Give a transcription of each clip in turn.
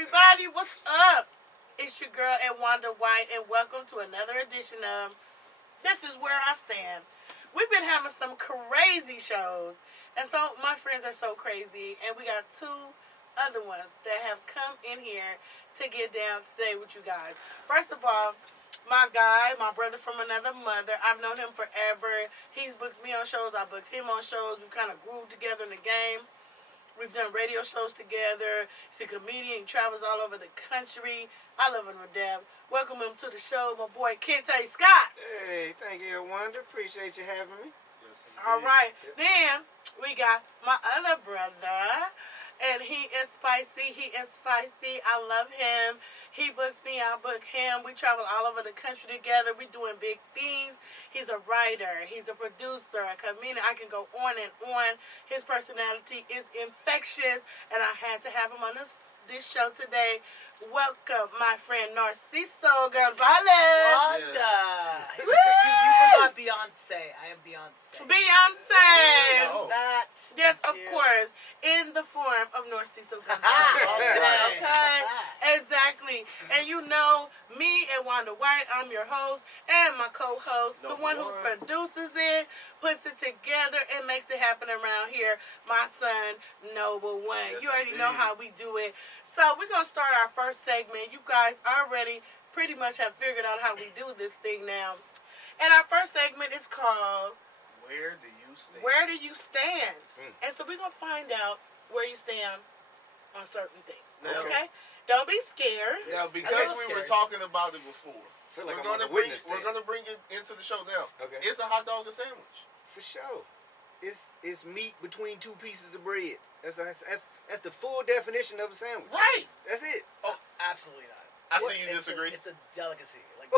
everybody, what's up? It's your girl Edwonda White, and welcome to another edition of This Is Where I Stand. We've been having some crazy shows, and so my friends are so crazy, and we got two other ones that have come in here to get down today with you guys. First of all, my guy, my brother from another mother, I've known him forever. He's booked me on shows, I booked him on shows. We kind of grew together in the game. We've done radio shows together. He's a comedian. He travels all over the country. I love him to death. Welcome him to the show, my boy Kente Scott. Hey, thank you, Wanda. Appreciate you having me. Yes, All right. Then we got my other brother, and he is spicy. He is feisty. I love him. He books me, I book him. We travel all over the country together. We're doing big things. He's a writer. He's a producer, a comedian. I can go on and on. His personality is infectious, and I had to have him on this show today. Welcome, my friend Narcizo Gonzalez. Wanda. You forgot Beyonce. I am Beyonce. Beyonce. Oh. That. Yes, of Thank you. course, in the form of Narcizo Gonzalez. Okay, exactly. And you know me and Wanda White. I'm your host and my co-host, the one who produces it, puts it together, and makes it happen around here. My son, Noble1ne. Yes, You already know indeed. how we do it. So we're gonna start our first segment. You guys already pretty much have figured out how we do this thing now. And our first segment is called Where do you stand? Where Do You Stand? And so we're going to find out where you stand on certain things. Now- Okay? Don't be scared. Now, because I'm we were scared. talking about it before, Feel like we're I'm on gonna the bring witness we're stand. gonna bring it into the show now. Okay. Is a hot dog a sandwich? For sure. It's meat between two pieces of bread. That's the full definition of a sandwich. Right. That's it. Absolutely not. I see you disagree. It's a delicacy. Like,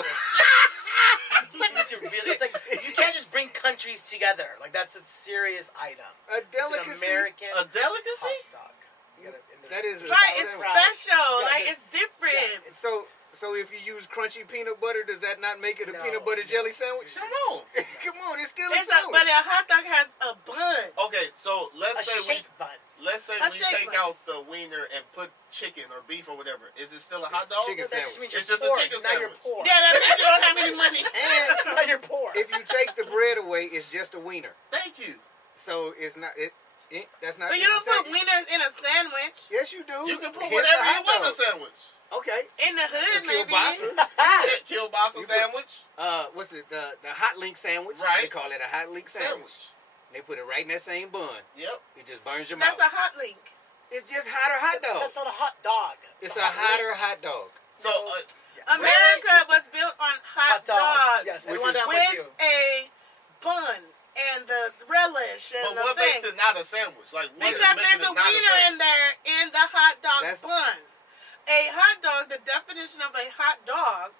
you need to really. It's like you can't just bring countries together. Like that's a serious item. A It's delicacy. an American A delicacy? hot dog. You gotta- and That there's- is a Right, it's sandwich. special. Yeah, Like, the- it's different. So if you use crunchy peanut butter, does that not make it a No. peanut butter jelly sandwich? Come on. Come on, it's still a It's sandwich. but a hot dog has a bun. Okay, so a let's say shaped bun. we A take shaped bun. out the wiener and put chicken or beef or whatever. Is it still a hot dog? chicken That just sandwich. means It's you're just a poor. chicken Now you're sandwich. poor. Yeah, that means you don't have any money. And Now you're poor. if you take the bread away, it's just a wiener. Thank you. So it's not that's not. But you it's don't a put sandwich. wieners in a sandwich. Yes, you do. You can put Hence a whatever you hot want in a dog. sandwich. Okay. In the hood, A maybe. kielbasa. Kielbasa You put- sandwich. What's it? The hot link sandwich. Right. They call it a hot link sandwich. They put it right in that same bun. Yep. It just burns your That's mouth. a hot link. It's just hotter hot dog. That's not a hot dog. It's a hotter hot dog. So America was built on hot Hot dogs. dogs. Yes, Which Wanda, is I'm with with you. a bun and the relish and but the what thing. makes it not a sandwich? Like what is Because making there's a it not wiener sandwich? in there in the hot dog That's- bun. A hot dog, the definition of a hot dog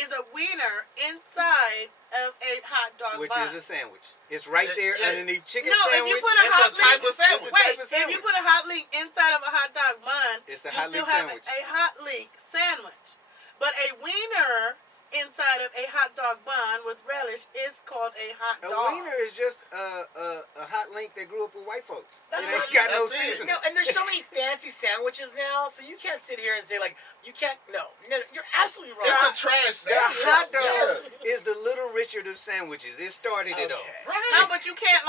is a wiener inside of a hot dog Which bun. is a sandwich. It's right there Yeah. underneath chicken No, if sandwich. you put a It's hot a type link, of sandwich. It's a type wait, of if sandwich. you put a hot link inside of a hot dog bun, It's a you hot still link have sandwich. a hot link sandwich. But a wiener inside of a hot dog bun with relish is called a hot A dog. wiener is just a hot link that grew up with white folks. That's It ain't what- got no that's it. seasoning. No, and there's so many fancy sandwiches now, so you can't sit here and say like you can't. No, you're absolutely wrong. It's a trash The sandwich. hot dog Yeah. is the Little Richard of sandwiches. It started it all. Okay. Right. No, but you can't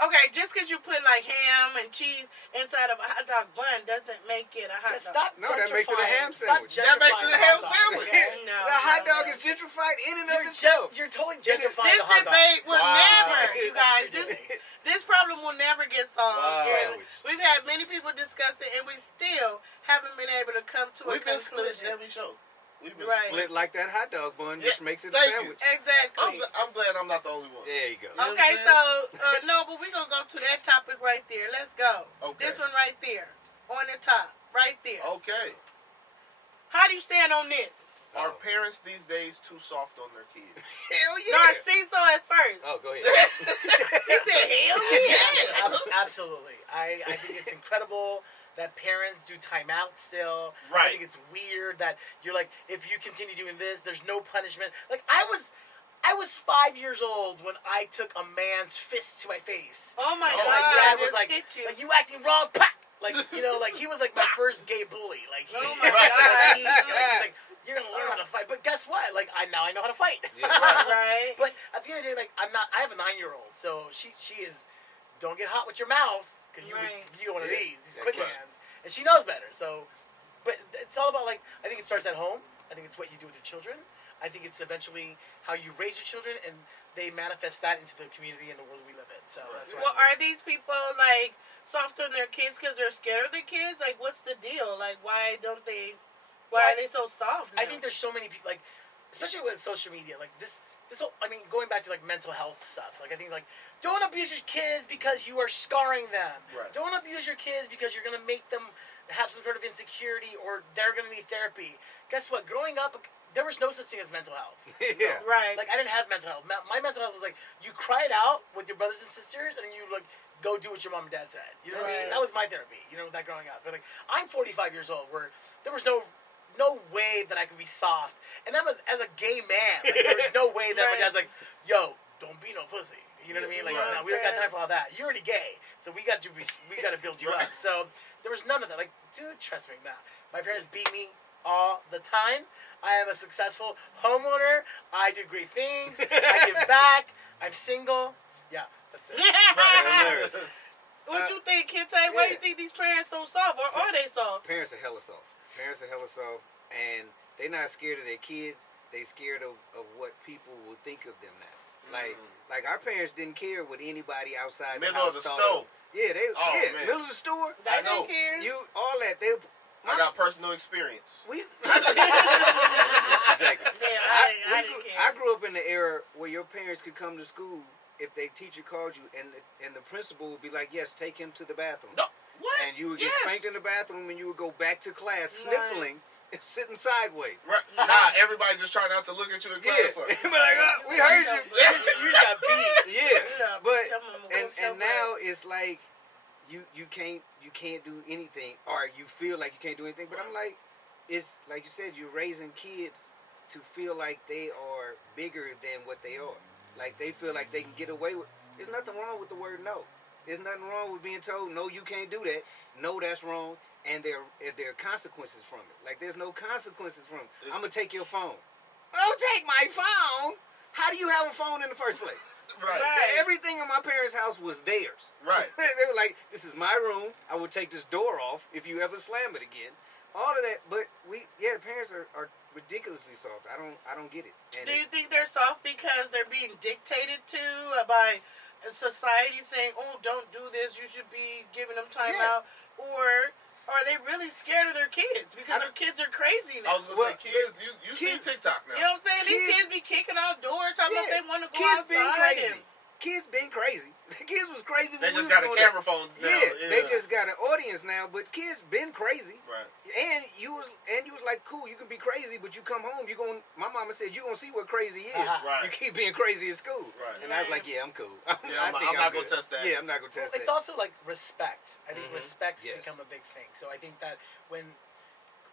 okay, just because you put ham and cheese inside of a hot dog bun doesn't make it a hot But dog. stop No, that makes it a ham gentrifying- stop sandwich. That makes it gentrifying a the ham hot dog, sandwich. okay? No, The hot no, dog no. is gentrified in and You're, of itself. you're totally This gentrifying the hot dog. debate will Wow. never, you guys. That's what you're doing. This problem will never get solved. Wow. And Sandwich. we've had many people discuss it, and we still haven't been able to come to a We've been split conclusion. every show. We've been Right. Split like that hot dog bun, which Yeah, makes it a thank you. sandwich. Exactly. I'm glad I'm not the only one. There you go. know Okay, what so no, but we're gonna go to that topic right there. Let's go. Okay. This one right there, on the top, right there. Okay. How do you stand on this? Are parents these days too soft on their kids? Hell yeah. Narciso at first. Oh, go ahead. He said, "Hell yeah." Absolutely. I think it's incredible that parents do timeout still. I Right. think it's weird that you're like, if you continue doing this, there's no punishment. Like I was 5 years old when I took a man's fist to my face. Oh my Oh, God! my dad I was just like, hit you. like you acting wrong, pop. Like, you know, like he was like my first gay bully. Like, he, Oh my God. like, he's like, you're gonna learn how to fight. But guess what? Like, now I know how to fight. Yeah. Right. But at the end of the day, like, I have a 9-year-old, so she is, don't get hot with your mouth because you get one of these quick hands, and she knows better. So, but it's all about like, I think it starts at home. I think it's what you do with your children. I think it's eventually how you raise your children, and they manifest that into the community and the world we live in. So that's Well, are these people like softer on their kids because they're scared of their kids? Like, what's the deal? Like, why don't they? Why are they so soft now? I think there's so many people, like, especially with social media, like this whole, I mean, going back to like mental health stuff. Like, I think like, don't abuse your kids because you are scarring them. Right. Don't abuse your kids because you're gonna make them have some sort of insecurity or they're gonna need therapy. Guess what? Growing up, there was no such thing as mental health. Yeah. Right. Like, I didn't have mental health. My mental health was like, you cry it out with your brothers and sisters, and then you like go do what your mom and dad said. You know what I mean? Right. That was my therapy. You know, that growing up. But like, I'm 45 years old, where there was no way that I could be soft, and that was as a gay man. Like, there was no way that my dad's like, yo, don't be no pussy. You know what I mean? Like, Right. no, we don't got time for all that. You're already gay, so we got to build you up. So there was none of that. Like, dude, trust me, nah. My parents beat me all the time. I am a successful homeowner. I do great things. I give back. I'm single. Yeah, that's it. Hilarious. What you think, Kente? Why do you think these parents so soft, or are they soft? Parents are hella soft. And they're not scared of their kids. They scared of what people will think of them now. Like our parents didn't care what anybody outside Middle the house of the thought. store. Yeah, Man. middle of the store. They I know. didn't care. You all that they. I got personal experience. We exactly. Yeah, I didn't care. I grew up in the era where your parents could come to school if their teacher called you, and the principal would be like, "Yes, take him to the bathroom." No, what? And you would get spanked in the bathroom, and you would go back to class Right. sniffling and sitting sideways. Right. Nah, everybody just trying not to look at you in class. Yeah, Like, but like, we heard you. You just got beat. Yeah, but Tell them to whoop your and now it's like you can't do anything, or you feel like you can't do anything. But I'm like, it's like you said, you're raising kids to feel like they are bigger than what they are. Like they feel like they can get away with. There's nothing wrong with the word no. There's nothing wrong with being told no, you can't do that. No, that's wrong, and there are consequences from it. Like there's no consequences from it. I'm gonna take your phone. Don't take my phone. How do you have a phone in the first place? right. Everything in my parents' house was theirs. Right. They were like, this is my room. I will take this door off if you ever slam it again. All of that, but parents are ridiculously soft. I don't get it. And Do you think they're soft because they're being dictated to by society saying, "Oh, don't do this. You should be giving them time out," or are they really scared of their kids because their kids are crazy I now? was gonna say, kids, you see kids- TikTok now. You know what I'm saying? These kids be kicking out doors, talking about they want to go kids outside. been crazy. and- Kids been crazy. The kids was crazy. They when just we got was a growing camera up. phone now. Yeah, they just got an audience now. But kids been crazy. Right. And you was like, cool, you can be crazy, but you come home, my mama said, you gonna see what crazy is. Right. You keep being crazy at school. Right. And I was like, yeah, I'm cool. I'm not gonna test that. Yeah, I'm not gonna test It's that. also like respect. I think respect's Yes. become a big thing. So I think that when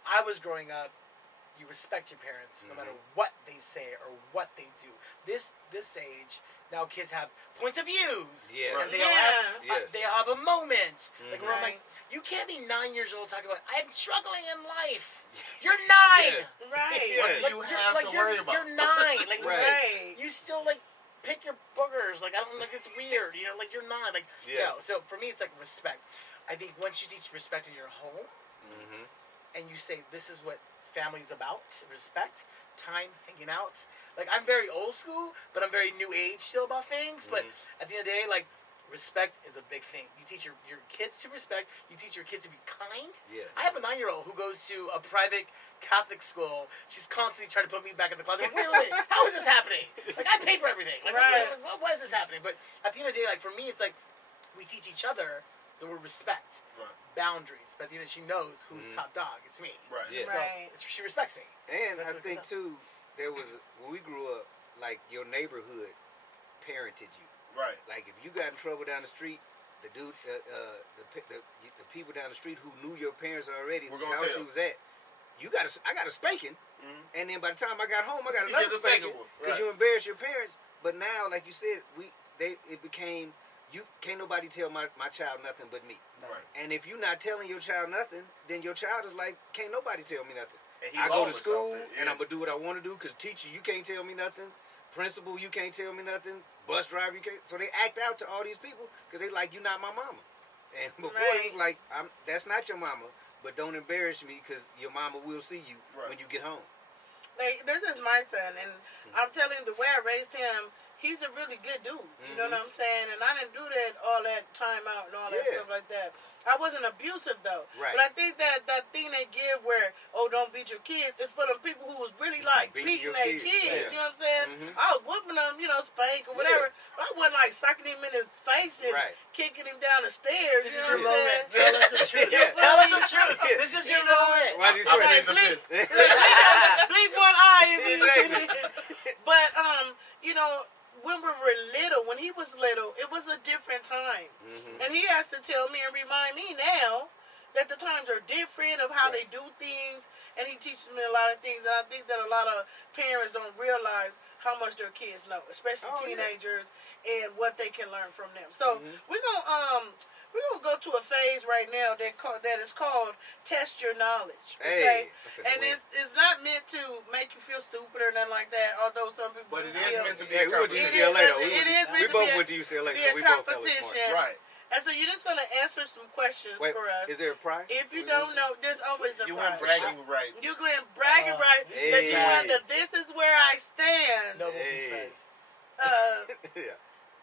I was growing up, you respect your parents no matter what they say or what they do. This age, now kids have points of views. Yes. And they all have Yes. they all have a moment. Like where I'm Right. like, you can't be 9 years old talking about I'm struggling in life. You're 9. Yes. Right. Yeah. What do you have to worry about? You're 9. Like Right. you still like pick your boogers. Like I don't like it's weird. You know, like you're 9. Like Yes. no. So for me, it's like respect. I think once you teach respect in your home, and you say this is what family's about, respect, time, hanging out. Like I'm very old school, but I'm very new age still about things. But at the end of the day, like respect is a big thing. You teach your kids to respect. You teach your kids to be kind. Yeah. I have a 9-year-old who goes to a private Catholic school. She's constantly trying to put me back in the closet. Wait, how is this happening? Like I pay for everything. Like Right. why is this happening? But at the end of the day, like for me, it's like we teach each other the word respect, boundaries. But at the end, she knows who's top dog. It's me. Right. Yeah. So Right. she respects me. And That's I what think it too, there was when we grew up, like your neighborhood parented you. Right. Like if you got in trouble down the street, the dude, the people down the street who knew your parents already, We're whose gonna house tell. you was at, I got a spanking, and then by the time I got home, I got You another get the second spanking one, because right. you embarrassed your parents. But now, like you said, it became you can't nobody tell my child nothing but me. Right. And if you're not telling your child nothing, then your child is like, can't nobody tell me nothing. And he I go to lost school something, and yeah. I'm gonna do what I want to do because teacher, you can't tell me nothing. Principal, you can't tell me nothing. Bus driver, you can't. So they act out to all these people because they like, you're not my mama. And before it was like, that's not your mama, but don't embarrass me because your mama will see you when you get home. Like, this is my son, and I'm telling you, the way I raised him, he's a really good dude. You know what I'm saying? And I didn't do all that time out and all that stuff like that. I wasn't abusive, though. Right. But I think that thing they give where, oh, don't beat your kids, it's for the people who was really, like, beating their kids. You know what I'm saying? I was whooping them, spank or whatever. But I wasn't, like, sucking him in his face and kicking him down the stairs. This is you your know what I'm moment. saying? Tell us the truth. Tell us the truth. This is your moment. Why'd you I'm swear? in the fifth. Bleep one eye. Exactly. But, when we were little, when he was little, it was a different time. And he has to tell me and remind me now that the times are different of how they do things. And he teaches me a lot of things. And I think that a lot of parents don't realize how much their kids know, especially teenagers, and what they can learn from them. So we're gonna go to a phase right now that is called test your knowledge. Okay, and it's not meant to make you feel stupid or nothing like that. Although some people, But it is meant to be we a went to competition. UCLA though. We both went to UCLA, so we both know it's smart. Right. And so you're just gonna answer some questions for us. Is there a prize? If you don't know, there's always a You prize. went bragging rights. You went bragging rights that you won the "This is where I stand"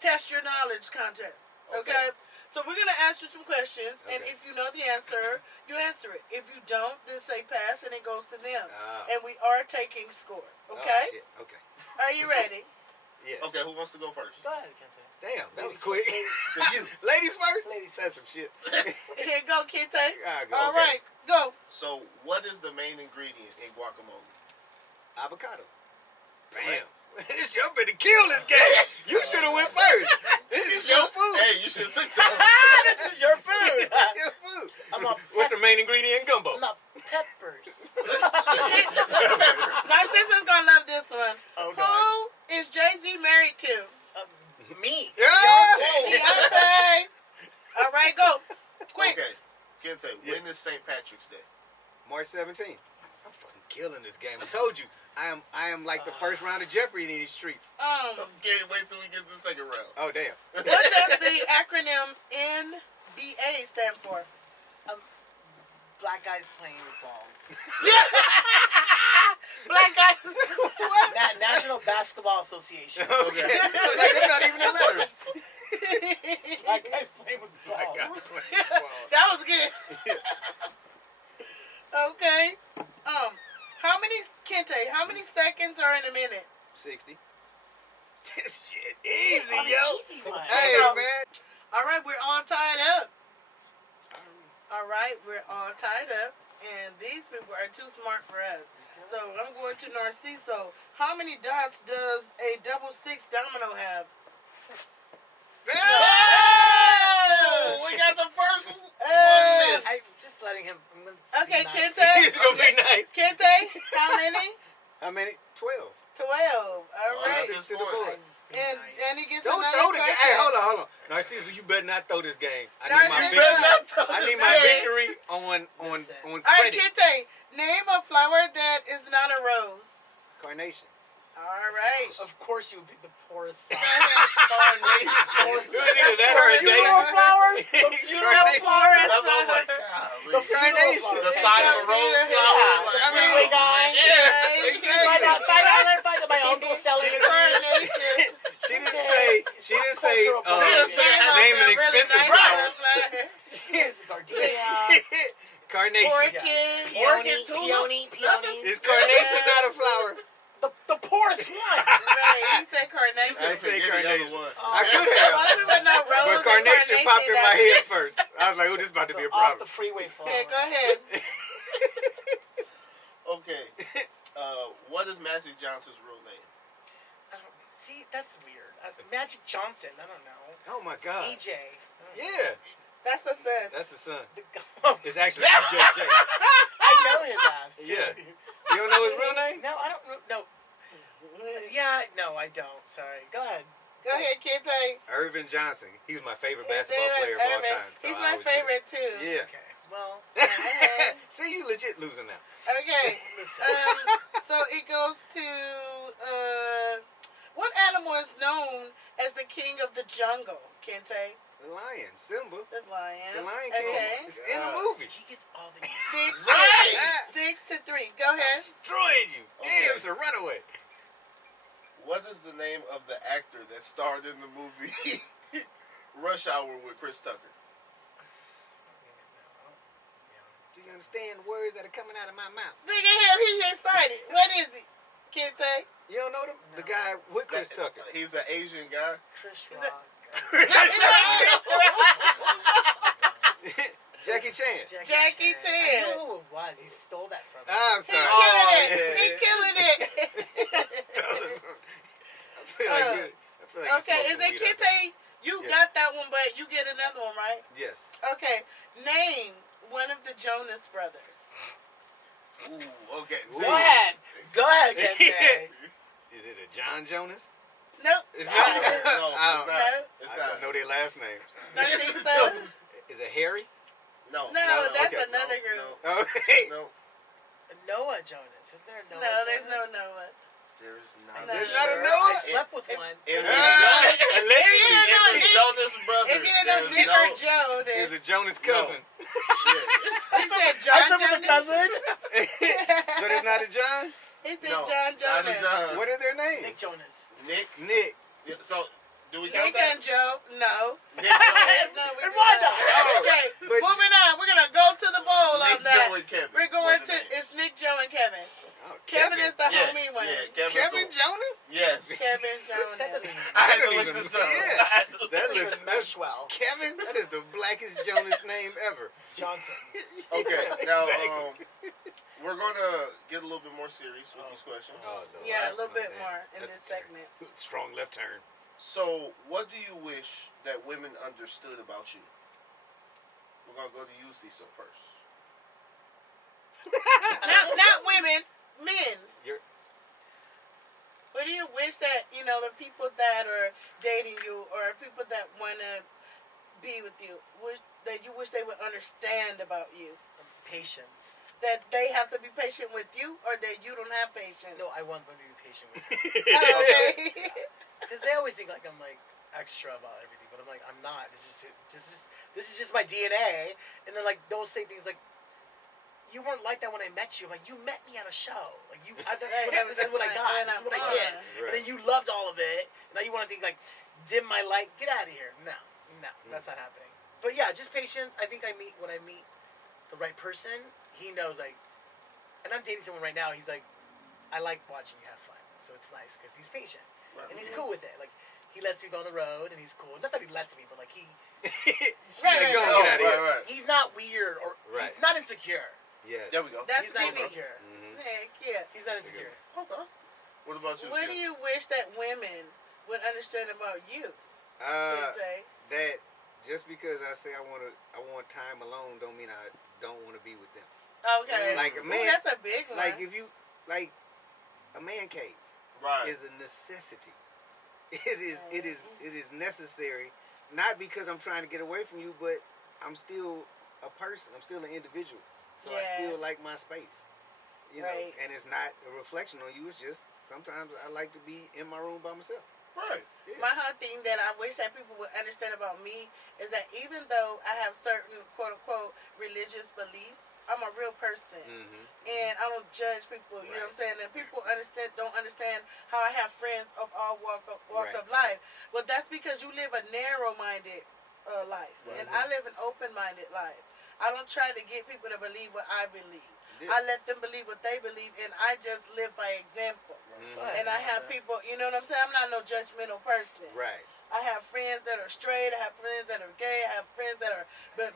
test your knowledge contest. Okay? So we're gonna ask you some questions, and if you know the answer, you answer it. If you don't, then say pass, and it goes to them. And we are taking score. Okay? Oh, shit. Okay. Are you ready? Yes. Okay, who wants to go first? Go ahead, Kente. Damn, that was quick. So you. Ladies first? Ladies That's first. some shit. Here you go, Kente. Go. All right, go. So what is the main ingredient in guacamole? Avocado. Bam. It's your been to kill this game. You should have went first. This is your food. Hey, you should have took that. This is your food. Your food. I'm a What's the main ingredient in gumbo? I'm a peppers. Narcisso's gonna love this one. Oh, God. Who is Jay-Z married to? Me. Yeah. Beyonce. All right, go. Quick. Okay. Kente, when is St. Patrick's Day? March 17th. I'm fucking killing this game. I told you. I am like the first round of Jeopardy in these streets. Okay, wait till we get to the second round. Oh damn. What does the acronym NBA stand for? Black guys playing with balls. Black guys. What? National Basketball Association. Okay. Like they're not even the letters. Black guys playing with balls. That was good. Okay. How many seconds are in a minute? 60. This shit easy, yo. Easy one. Hey, So- man. All right, we're all tied up. All right, we're all tied up. And these people are too smart for us. So I'm going to Narciso. How many dots does a double six domino have? Oh, we got the first one miss. I'm just letting him. Okay, nice. Kente. He's gonna be nice. Kente, how many? How many? 12. 12. All right. That's his To the point. board. And he gets Don't another throw the game. question. Hey, hold on. Narciso, you better not throw this game. I need my Narciso. victory. I need my Listen. victory on All right, credit. Kente, name a flower that is not a rose. Carnation. All right. Of course, you would be the poorest flower. It was either that or a Funeral daisy. flowers. The funeral Carnation. flowers. That's all my The God. funeral flowers. The side of the road Yeah. flower. The I mean, freeway guy. Yeah, exactly. Find out my uncle selling it. Carnation. She didn't say Cultural name an expensive flower. Here's gardenia. Carnation. Orchid. Peony. Is carnation not a flower? The poorest one. Right, he said carnation. I say Forget the other carnation. one. I could A have. lot of people know rose But and carnation popped in my that's head it. first. I was like, oh, this is about to be a Off problem. the freeway flower. Okay, go ahead. Okay. What is Magic Johnson's real name? See, that's weird. Magic Johnson. I don't know. Oh my God. EJ. Yeah, That's the son. that's the son. Oh, It's actually EJJ. I know his ass. Yeah. You don't know his real name? No, I don't know. No. Yeah, no, I don't. Sorry. Go ahead. Go ahead, Kente. Irvin Johnson. He's my favorite Yeah, basketball David player of all Irvin. time. So He's I my always do favorite too. that. Yeah. Okay. Well, See, you legit losing now. Okay. So it goes to what animal is known as the king of the jungle, Kente? The lion, Simba. The lion. The Lion King. Okay. It's in the movie. he gets all the 6 to 3. Go ahead. Destroying you. Okay. Damn, it's a runaway. What is the name of the actor that starred in the movie Rush Hour with Chris Tucker? Do you understand words that are coming out of my mouth? Look at him. He's excited. What is it, Kente? You don't know them? The No. guy with Chris Tucker. He's an Asian guy. Chris Is Rock. Jackie Chan. Jackie I Chan. knew who it was. He stole that from me. I'm He's sorry. killing it. yeah. He's killing it. I feel like you Okay, is smoking it weed or something. Kente? You Yeah. got that one, but you get another one, right? Yes. Okay. Name one of the Jonas Brothers. Ooh, okay. Ooh. Go ahead. Go ahead, Kente. Is it a John Jonas? Nope. It's No, not. it's not. No. It's I not. just know their last names. Don't think so? Is it Harry? No. No, that's okay. another group. Okay. No. Noah Jonas. Isn't there a Noah No, there's no Jonas? Noah. There is not. No. There's not a I Noah? slept with one. In the Allegedly. No, in the Nick- Jonas Brothers. If you didn't know there's Nick no- or Joe, then Is it Jonas' cousin? he said I John slept with a Jonas. cousin. So there's not a John? He said No, John not a Jonas. John. What are their names? Nick Jonas. Nick. Nick. Yeah, so, do we count Nick that? and Joe, no. Nick, No, we And do Wanda. not. Oh, Okay, but- moving on. We're gonna go to the bowl Nick, on that. Joe, and Kevin. We're going What are to. the names? It's Nick, Joe, and Kevin. Oh, Kevin is the Yeah, homie one. yeah, Kevin's Kevin the- Jonas? Yes. Kevin That Jonas. doesn't even, I had That to don't look even- this up. yeah. I had to look That this looks even mesh well. Kevin? That is the blackest Jonas name ever. Johnson. Okay, Yeah, now exactly. we're gonna get a little bit more serious with these questions. Oh, Lord. Yeah, a little Oh, bit man. more in That's this a turn. segment. Strong left turn. So, what do you wish that women understood about you? We're gonna go to you, Cecil, first. Not women, men. You're- What do you wish that, the people that are dating you or people that want to be with you, that you wish they would understand about you? Patience. That they have to be patient with you or that you don't have patience? No, I want them to be patient with me. Oh, okay. Because they always think like I'm like extra about everything, but I'm like I'm not. This is just my DNA. And then like they'll say things like, "You weren't like that when I met you." I'm like, you met me at a show. Like this is what I got. This is what I did. Right. And then you loved all of it. Now you want to think like, dim my light. Get out of here. No, that's not happening. But yeah, just patience. I think when I meet the right person, he knows like, and I'm dating someone right now. He's like, I like watching you have fun, so it's nice because he's patient. Right. And he's cool with it. Like, he lets me go on the road, and he's cool. Not that he lets me, but like Like, go on, get out of here. Right. he's not weird or Right. he's not insecure. Yes. There we go. That's He's not Vinny. insecure. Mhm. Heck yeah. He's not That's a good insecure. Okay. What about you? What Kim? do you wish that women would understand about you? Kente? That just because I say I want time alone don't mean I don't want to be with them. Okay. Like a Ooh, man, that's a big one. like if you like a man cave Right. is a necessity. It is necessary, not because I'm trying to get away from you, but I'm still a person. I'm still an individual, so I Yeah. still like my space. You know, Right. and it's not a reflection on you. It's just sometimes I like to be in my room by myself. Right. Yeah. My whole thing that I wish that people would understand about me is that even though I have certain quote unquote religious beliefs, I'm a real person. Mm-hmm. And I don't judge people, you know what I'm saying? And people don't understand how I have friends of all walks Right. of life. But that's because you live a narrow-minded life. Right. And I live an open-minded life. I don't try to get people to believe what I believe. Yeah. I let them believe what they believe, and I just live by example. Mhm. Go ahead. And I have people, you know what I'm saying? I'm not no judgmental person. Right. I have friends that are straight. I have friends that are gay. I have friends that are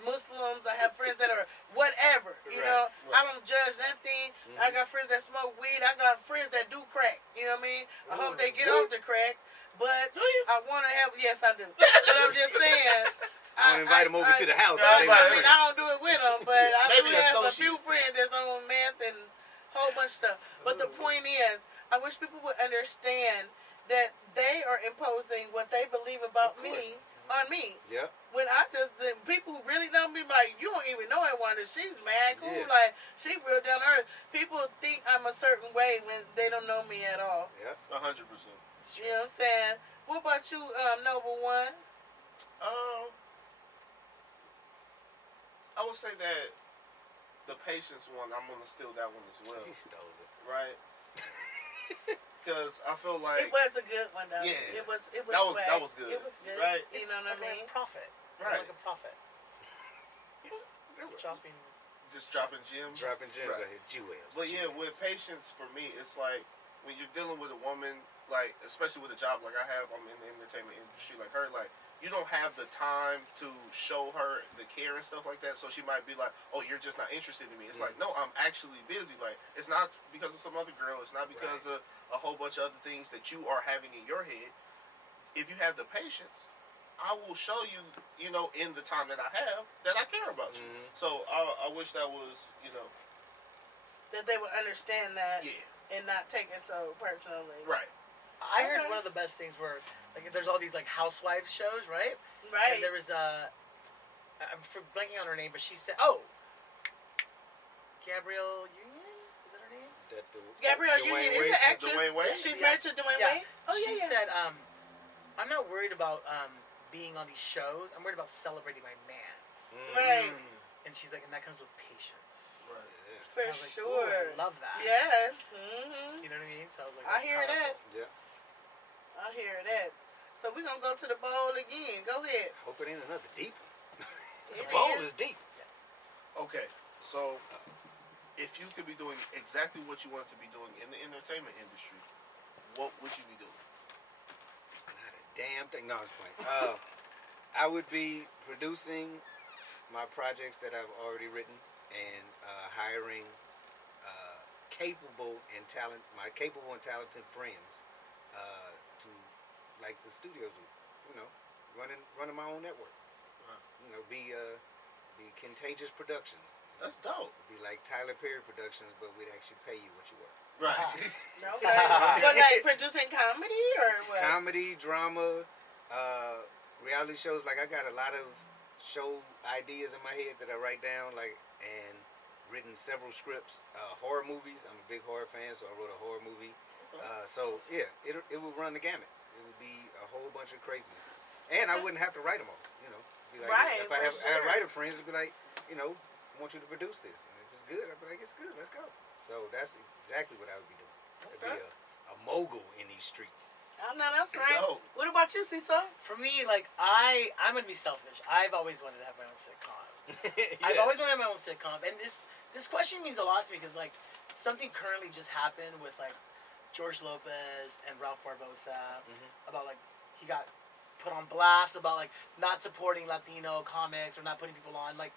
Muslims. I have friends that are whatever. You Right, know, right. I don't judge nothing. Mhm. I got friends that smoke weed. I got friends that do crack. You know what I mean? I hope they get do off the crack. But Do you? I want to have, yes, I do. But I'm just saying. I don't invite them over to the house. I But they was my like, I mean, friends. I don't do it with them, but I Maybe do have a associates. few friends that's on meth and a whole bunch of stuff. But the point is, I wish people would understand that they are imposing what they believe about Of course. me on me. Yep. When I just, the people who really know me, like, you don't even know Edwonda. She's mad cool. Yeah. Like, she real down to earth. People think I'm a certain way when they don't know me at all. Yep. 100%. You know what I'm saying? What about you, Noble1ne? I would say that the patience one, I'm gonna steal that one as well. He stole it. Right? Because I feel like It was a good one, though. Yeah. It was that swag. was good. It was good. Right? You know what I Like mean? a prophet. Right. Like a prophet. Just Dropping. dropping gems. Dropping gems Right. out here. Jewels. But yeah, with patience, for me, it's like when you're dealing with a woman, like especially with a job like I have, I'm in the entertainment industry, like her, like you don't have the time to show her the care and stuff like that. So she might be like, "Oh, you're just not interested in me." It's like, no, I'm actually busy. Like it's not because of some other girl. It's not because of a whole bunch of other things that you are having in your head. If you have the patience, I will show you, you know, in the time that I have, that I care about you. Mhm. So I wish that was, you know, That they would understand that yeah, and not take it so personally. right. I heard Okay. one of the best things where like there's all these like housewives shows, right? Right. And there was I'm blanking on her name, but she said, Gabrielle Union, is that her name? That the, Gabrielle Dwayne Union is Wade an said- actress. Dwayne Wade? She's Yeah. married to Dwayne Yeah. Wade. Oh, She yeah. said, I'm not worried about being on these shows. I'm worried about celebrating my man. Right. And she's like, and that comes with patience. Right. Yeah. For And I was like, sure. "Ooh, I love that. Yeah. Mm-hmm. You know what I mean? So I was like, I that's hear powerful. that. Yeah. I hear that. So we're going to go to the bowl again. Go ahead. Hope it ain't another deep one. It The bowl is. is deep. Okay, so if you could be doing exactly what you want to be doing in the entertainment industry, what would you be doing? Not a damn thing. No, I'm just playing. I would be producing my projects that I've already written and hiring my capable and talented friends to, like the studios do, you know, running my own network. Wow. You know, be Contagious Productions. That's dope. Be like Tyler Perry Productions, but we'd actually pay you what you work. Right. Okay. But like producing comedy or what? Comedy, drama, reality shows. Like I got a lot of show ideas in my head that I write down, like, and written several scripts. Horror movies. I'm a big horror fan, so I wrote a horror movie. So yeah, it would run the gamut. It would be a whole bunch of craziness, and I wouldn't have to write them all. You know, be like, Right, if I for have sure. writer friends, it'd be like, you know, I want you to produce this. And if it's good, I'd be like, it's good. Let's go. So that's exactly what I would be doing. I'd be a mogul in these streets. I know that's right. Dope. What about you, Cecil? For me, like I'm gonna be selfish. I've always wanted to have my own sitcom. I've Yeah. always wanted my own sitcom, and this question means a lot to me because like something currently just happened with like George Lopez and Ralph Barbosa about like he got put on blast about like not supporting Latino comics or not putting people on. Like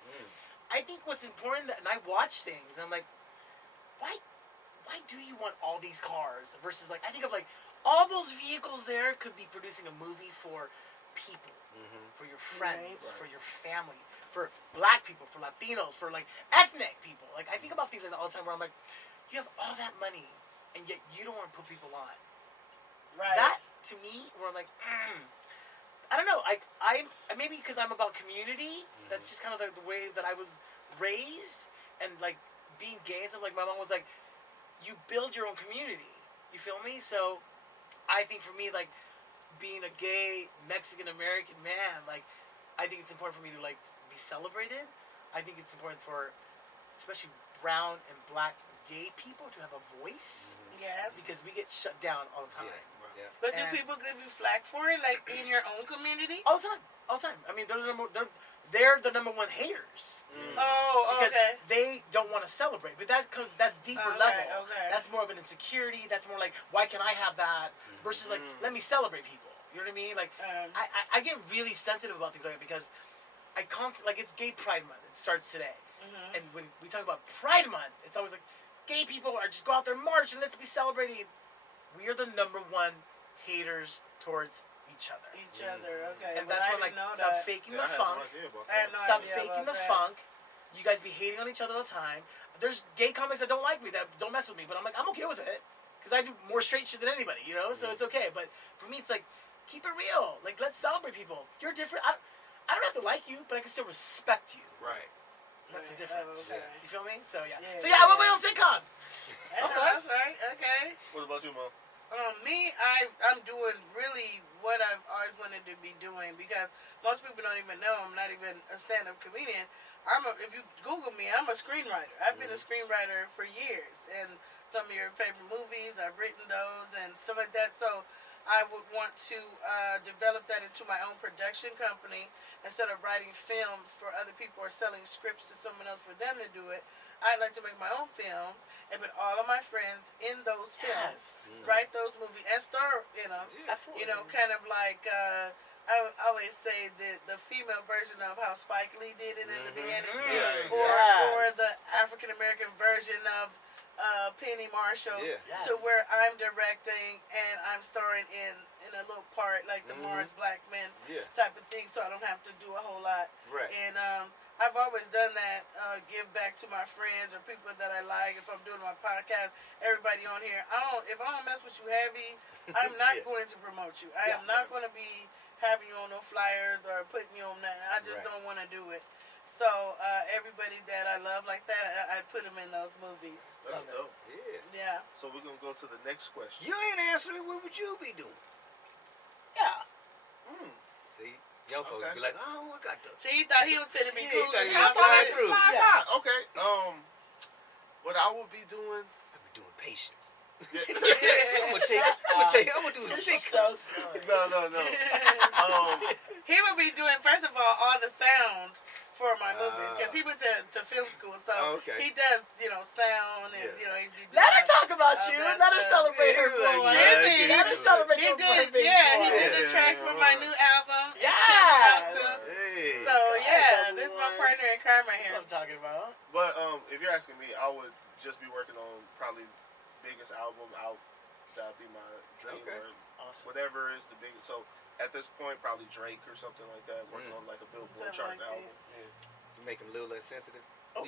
I think what's important that, and I watch things and I'm like, why do you want all these cars versus like I think of like all those vehicles there could be producing a movie for people, for your friends, Right. for your family, for black people, for Latinos, for like ethnic people. Like I think about things like that all the time where I'm like, you have all that money and yet you don't want to put people on. Right. That to me, where I'm like, I don't know. I maybe because I'm about community. That's just kind of the way that I was raised, and like being gay and stuff. Like my mom was like, you build your own community. You feel me? So I think for me, like being a gay Mexican American man, like I think it's important for me to like be celebrated. I think it's important for especially brown and black gay people to have a voice Yeah. because we get shut down all the time. Yeah. But do And- people give you flack for it, like in your own community? All the time. All the time. I mean, they're the number one haters Oh, because okay. they don't want to celebrate. But that's deeper Okay, level. okay. That's more of an insecurity. That's more like, why can I have that? Versus like, let me celebrate people. You know what I mean? Like, I get really sensitive about things like that because I constantly, like, it's Gay Pride Month. It starts today. And when we talk about Pride Month, it's always like, gay people are just go out there and march and let's be celebrating. We are the number one haters towards each other. Each other, okay. And Well, that's I when like didn't know stop that. faking Yeah, the I had funk. no idea about I had that. no Stop idea faking about the that. funk. You guys be hating on each other all the time. There's gay comics that don't like me, that don't mess with me, but I'm like, I'm okay with it. Because because I do more straight shit than anybody, you know. So it's okay. But for me, it's like keep it real. Like let's celebrate people. You're different. I don't have to like you, but I can still respect you. Right. That's the Right. difference. Oh, okay. You feel me? So yeah. Yeah, So yeah, I want my own sitcom. Yeah, that's right. Okay. What about you, Mo? Me, I'm doing really what I've always wanted to be doing because most people don't even know I'm not even a stand-up comedian. If you Google me, I'm a screenwriter. I've been a screenwriter for years, and some of your favorite movies, I've written those and stuff like that. So I would want to develop that into my own production company instead of writing films for other people or selling scripts to someone else for them to do it. I'd like to make my own films and put all of my friends in those films, write those movies, and star in them. Absolutely. You know, kind of like I always say the female version of how Spike Lee did it in the beginning, Yeah, or the African American version of Penny Marshall, Yeah. to where I'm directing and I'm starring in a little part like the Mars Black Men type of thing, so I don't have to do a whole lot. Right. And I've always done that, give back to my friends or people that I like. If I'm doing my podcast, everybody on here, if I don't mess with you heavy, I'm not going to promote you. I am not going to be having you on no flyers or putting you on nothing. I just don't want to do it. So everybody that I love like that, I put them in those movies. That's dope. Yeah. So we're gonna go to the next question. You ain't answering. What would you be doing? Yeah. See, young folks be like, "Oh, I got the." See, he thought he was finna be Yeah, cool. he thought he I was saw slide it. through. Slide out. Okay. What I would be doing. I be doing patience. Yeah. I'm gonna do You're sick. so silly. No. He would be doing, first of all the sound for my movies because he went to film school, so he does, sound and he'd be doing, Let her talk about you. that Let her stuff. celebrate her boy. Let her celebrate He your did, boy. he did the tracks for my new album. It's coming out soon. Hey. So this is my partner in crime right That's here. what I'm talking about. But if you're asking me, I would just be working on probably biggest album out. That'd be my dream, or Awesome. whatever is the biggest. So at this point, probably Drake or something like that, working on like a Billboard chart Something like album. You make him a little less sensitive. Yeah.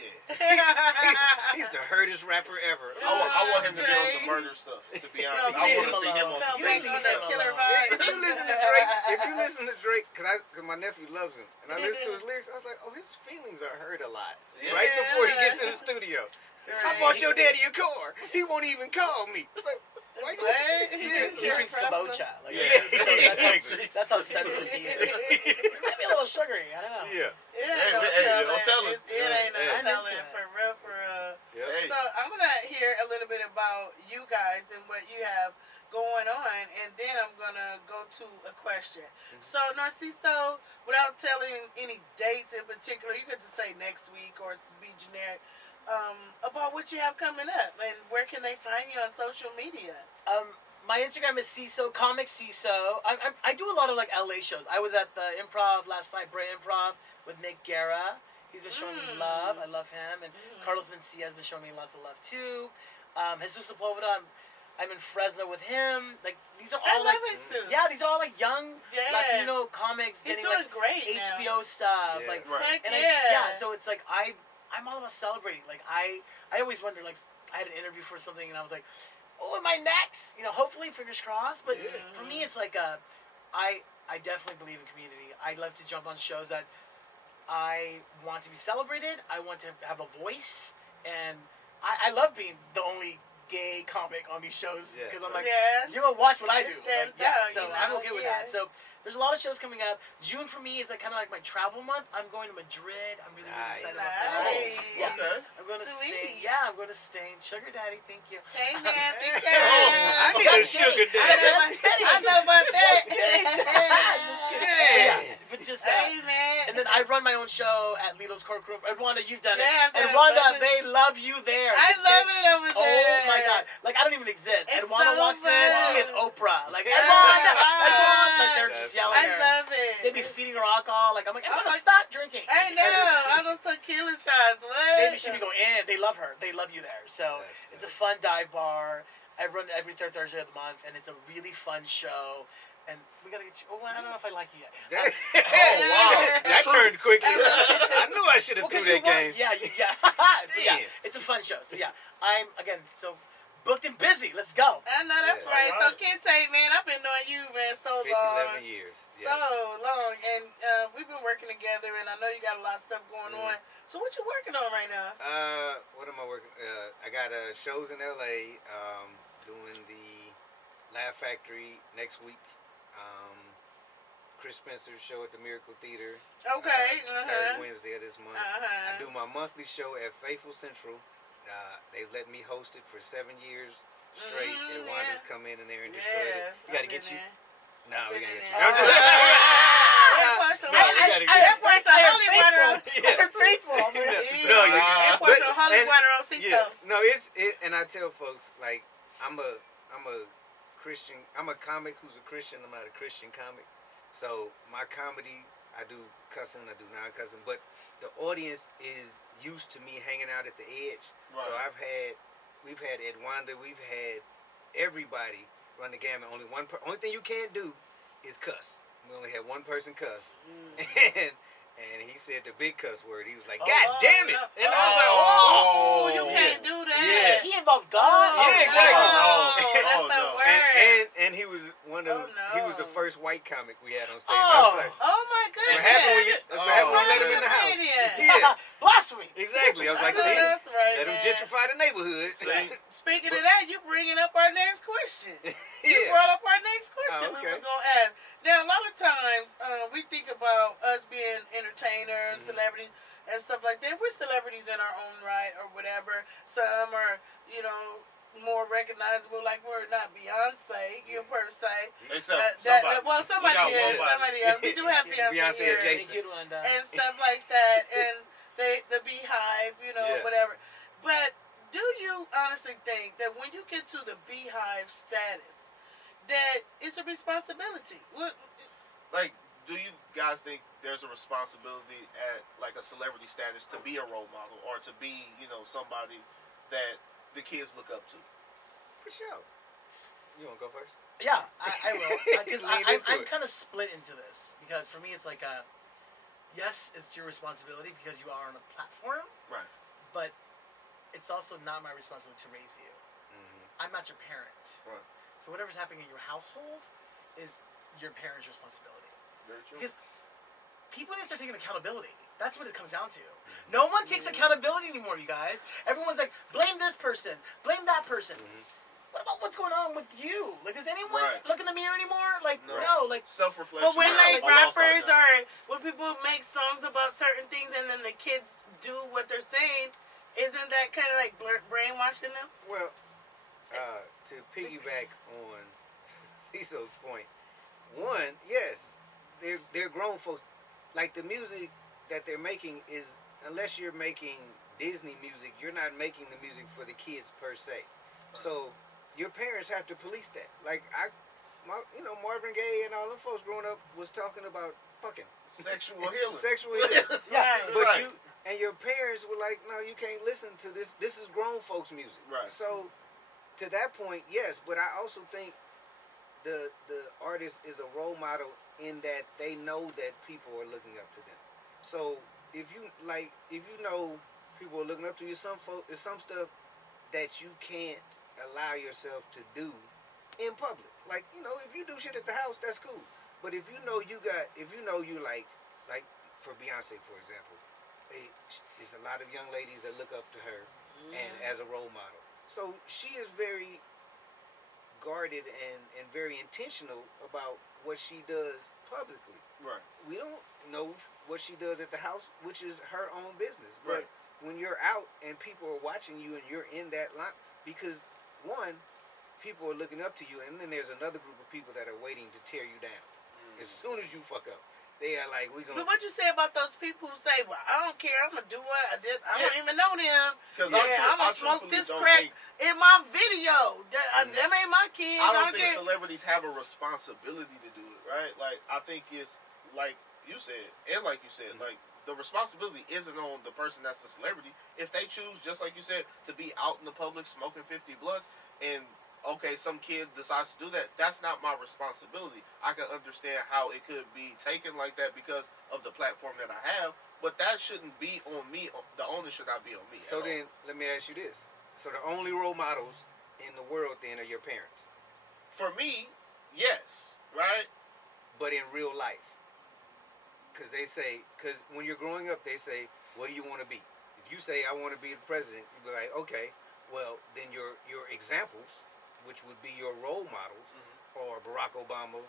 He's the hurtest rapper ever. I want him to be on some murder stuff. To be honest, I want to see him on some Come back gangster on that stuff. killer vibe. If you listen to Drake, because my nephew loves him, and I listen to his lyrics, I was like, oh, his feelings are hurt a lot. Right before he gets in the studio. I bought your daddy a car. He won't even call me. It's like, why you? What? He drinks kombucha. Like, Exactly. that's how sensitive he is. It might be a little sugary. I don't know. Yeah. Don't tell him. It ain't no I'm telling into it. for real, for real. Hey. So I'm gonna hear a little bit about you guys and what you have going on, and then I'm gonna go to a question. So Narciso, without telling any dates in particular, you could just say next week or to be generic, about what you have coming up and where can they find you on social media? My Instagram is CISO, Comic CISO. I do a lot of like LA shows. I was at the Improv last night, Bray Improv, with Nick Guerra. He's been showing me love. I love him. And Carlos Mencia has been showing me lots of love too. Jesus Sepulveda, I'm in Fresno with him. Like these are all these are all like young Latino comics He's getting doing like great HBO stuff. Yeah. Like Right. Heck so it's like I'm all about celebrating. Like I always wonder, like I had an interview for something and I was like, oh, am I next? Hopefully, fingers crossed. But for me, it's like I definitely believe in community. I love to jump on shows that I want to be celebrated. I want to have a voice, and I love being the only gay comic on these shows because I'm like, you're gonna watch what I do. Stand Like, out, so I'm okay with that. So there's a lot of shows coming up. June for me is like kind of like my travel month. I'm going to Madrid. I'm really excited about that. Nice. Yeah. Okay. I'm going to Sweet. Spain. Yeah, I'm going to Spain. Sugar daddy, thank you. Hey man, thank Oh, I you. need a sugar daddy. I know about that. Just kidding. Yeah. But just Hey man. and then I run my own show at Lilo's Courtroom. Edwonda, you've done it. Yeah, I've done it. Edwonda, they love you there. I love it over there. Oh my god! Like I don't even exist. It's Edwonda so walks in, fun. she is Oprah. Like Yeah. Edwonda, like they're just yelling I at her. love it. They be feeding her alcohol. Like I'm like, I'm Oh gonna my- stop drinking. I know. All those tequila shots. What? Baby should be going in. They love her. They love you there. So it's a fun dive bar. I run it every third Thursday of the month, and it's a really fun show. And we gotta get you. Oh, I don't know if I like you yet. That turned quickly. I knew I should have threw that game. Yeah. But yeah, Damn. it's a fun show. So yeah, I'm again. So booked and busy. Let's go. I know that's Yeah. right. All right. So Kente, man, I've been knowing you, man, so 11 long. years. So long. And we've been working together, and I know you got a lot of stuff going on. So what you working on right now? What am I working? I got shows in LA. Doing the Laugh Factory next week. Chris Spencer's show at the Miracle Theater. Okay. Third Wednesday of this month. I Uh-huh. do my monthly show at Faithful Central. They've let me host it for 7 years straight. And Wanda's come in there and destroyed it. You gotta get you. No, we gotta get you. I'm just- That No, we gotta get that place of holy water. They're faithful, man. No, you- That place of holy and- water on Cis. Yeah, no, and I tell folks like I'm a Christian. I'm a comic who's a Christian. I'm not a Christian comic. So my comedy, I do cussing, I do non-cussing, but the audience is used to me hanging out at the edge. Right. So we've had Edwonda, we've had everybody run the gamut. Only thing you can't do is cuss. We only had one person cuss, and he said the big cuss word. He was like, "God damn it!" no. And I was like, "Oh, You can't do that. Yeah. He involved God. Yeah, exactly. That's the no. worst. And he was one of he was the no. first white comic we had on stage. I was like, Oh my that's goodness. what happened when you let him in the house. Comedian. Yeah, Blasphemy. exactly. I was like, I know see, that's right, let him man. gentrify the neighborhood. See? Speaking of that, you bringing up our next question. You Yeah. brought up our next question Oh, we okay. was going to ask. Now, a lot of times, we think about us being entertainers, celebrities, and stuff like that. We're celebrities in our own right or whatever. Some are, more recognizable, like we're not Beyonce, per se. Except somebody. Well, somebody We got is, one body. somebody else. We do have Beyonce, Beyonce here. adjacent. Good one, And stuff like that, and the Beehive, Yeah. whatever. But do you honestly think that when you get to the Beehive status, that it's a responsibility? Like, do you guys think there's a responsibility at like a celebrity status to be a role model or to be, somebody that the kids look up to? For sure. You want to go first? Yeah, I will. Because Lean into I'm it. kind of split into this. Because for me, it's like yes, it's your responsibility because you are on a platform. Right. But it's also not my responsibility to raise you. I'm not your parent. Right. So whatever's happening in your household is your parent's responsibility. Very true. Because people need to start taking accountability. That's what it comes down to. No one takes accountability anymore, you guys. Everyone's like, blame this person, blame that person. What about what's going on with you? Like, does anyone Right. look in the mirror anymore? Like, Right. no. Like, Self-reflection. But when Right. like A lost art rappers now. or when people make songs about certain things and then the kids do what they're saying, isn't that kind of like brainwashing them? Well, to piggyback on Cecil's point, one, yes, they're grown folks. Like the music that they're making is, unless you're making Disney music, you're not making the music for the kids per se. So your parents have to police that. Like Marvin Gaye and all them folks growing up was talking about fucking Sexual healing. sexual healing. Yeah. But Right. you and your parents were like, no, you can't listen to this. This is grown folks' music. Right. So, to that point, yes. But I also think the artist is a role model in that they know that people are looking up to them. So if you know people are looking up to you, some stuff that you can't allow yourself to do in public. Like if you do shit at the house, that's cool. But if you know you like for Beyonce, for example. There's a lot of young ladies that look up to her and as a role model. So she is very guarded and very intentional about what she does publicly. Right. We don't know what she does at the house, which is her own business. But Right. when you're out and people are watching you and you're in that line, because one, people are looking up to you, and then there's another group of people that are waiting to tear you down. As soon as you fuck up. They are like, we gonna. But what you say about those people who say, "Well, I don't care. I'm gonna do what I did. I don't even know them. Because I'm gonna smoke truthfully this don't crack think- in my video. Them ain't my kids. I don't think care." celebrities have a responsibility to do it, right? Like, I think it's like you said, and like you said, like the responsibility isn't on the person that's the celebrity. If they choose, just like you said, to be out in the public smoking 50 blunts, and okay, some kid decides to do that, that's not my responsibility. I can understand how it could be taken like that because of the platform that I have, but that shouldn't be on me. The onus should not be on me. So then, let me ask you this: so the only role models in the world then are your parents. For me, yes, right? But in real life. Because when you're growing up, they say, what do you want to be? If you say, I want to be the president, you'd be like, okay, well, then your examples, which would be your role models, or Barack Obama.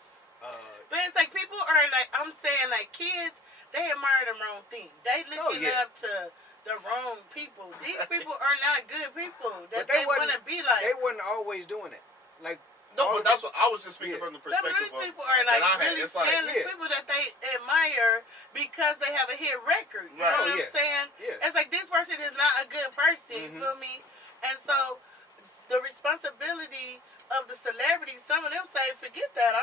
But it's like people are like, I'm saying like kids, they admire the wrong thing. They looking up to the wrong people. These people are not good people that they want to be like. They wasn't always doing it. Like, no, but that's what I was just speaking from the Some of perspective these people are like really scandalous like, people that they admire because they have a hit record. You know what I'm saying? Yeah. It's like this person is not a good person. You feel me? And so the responsibility of the celebrity, some of them say, forget that.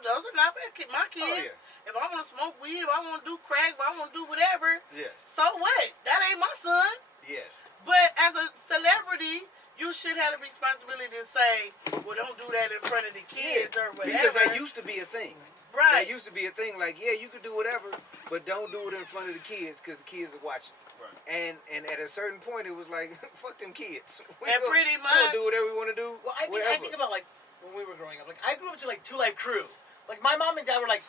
Those are not my kids. Oh, yeah. If I want to smoke weed, if I want to do crack, if I want to do whatever, yes. So what? That ain't my son. Yes. But as a celebrity, you should have the responsibility to say, well, don't do that in front of the kids or whatever. Because that used to be a thing. Right. That used to be a thing. Like, yeah, you could do whatever, but don't do it in front of the kids because the kids are watching. Right. And at a certain point, it was like, fuck them kids. Pretty much. We'll do whatever we want to do. Well, I think about, like, when we were growing up. Like, I grew up to, like, Two Live Crew. Like, my mom and dad were like,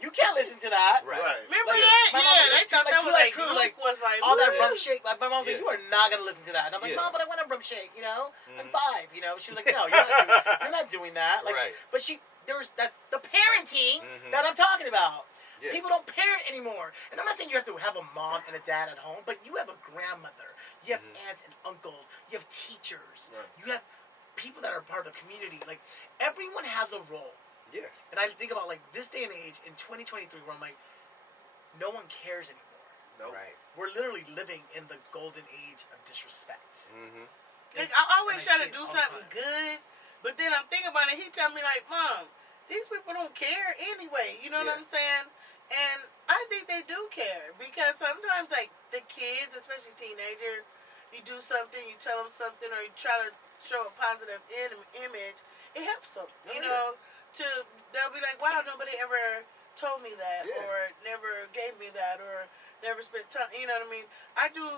you can't listen to that. Right. Remember like, that? Yeah, they thought that was like, Crew, like, was like, all that rum shake. My mom was like, you are not going to listen to that. And I'm like, Mom, but I want a rum shake, you know? I'm 5, you know? She was like, no, you're not doing that. Like, right. But that's the parenting that I'm talking about. Yes. People don't parent anymore. And I'm not saying you have to have a mom and a dad at home, but you have a grandmother. You have aunts and uncles. You have teachers. Right. You have people that are part of the community. Like, everyone has a role. Yes. And I think about, like, this day and age in 2023 where I'm like, no one cares anymore. No. Right. We're literally living in the golden age of disrespect. Like, I always try to do something good, but then I'm thinking about it. He tell me, like, Mom, these people don't care anyway. You know what I'm saying? And I think they do care because sometimes, like, the kids, especially teenagers, you do something, you tell them something, or you try to show a positive image, it helps them. You know? They'll be like, wow, nobody ever told me that, or never gave me that, or never spent time. You know what I mean? I go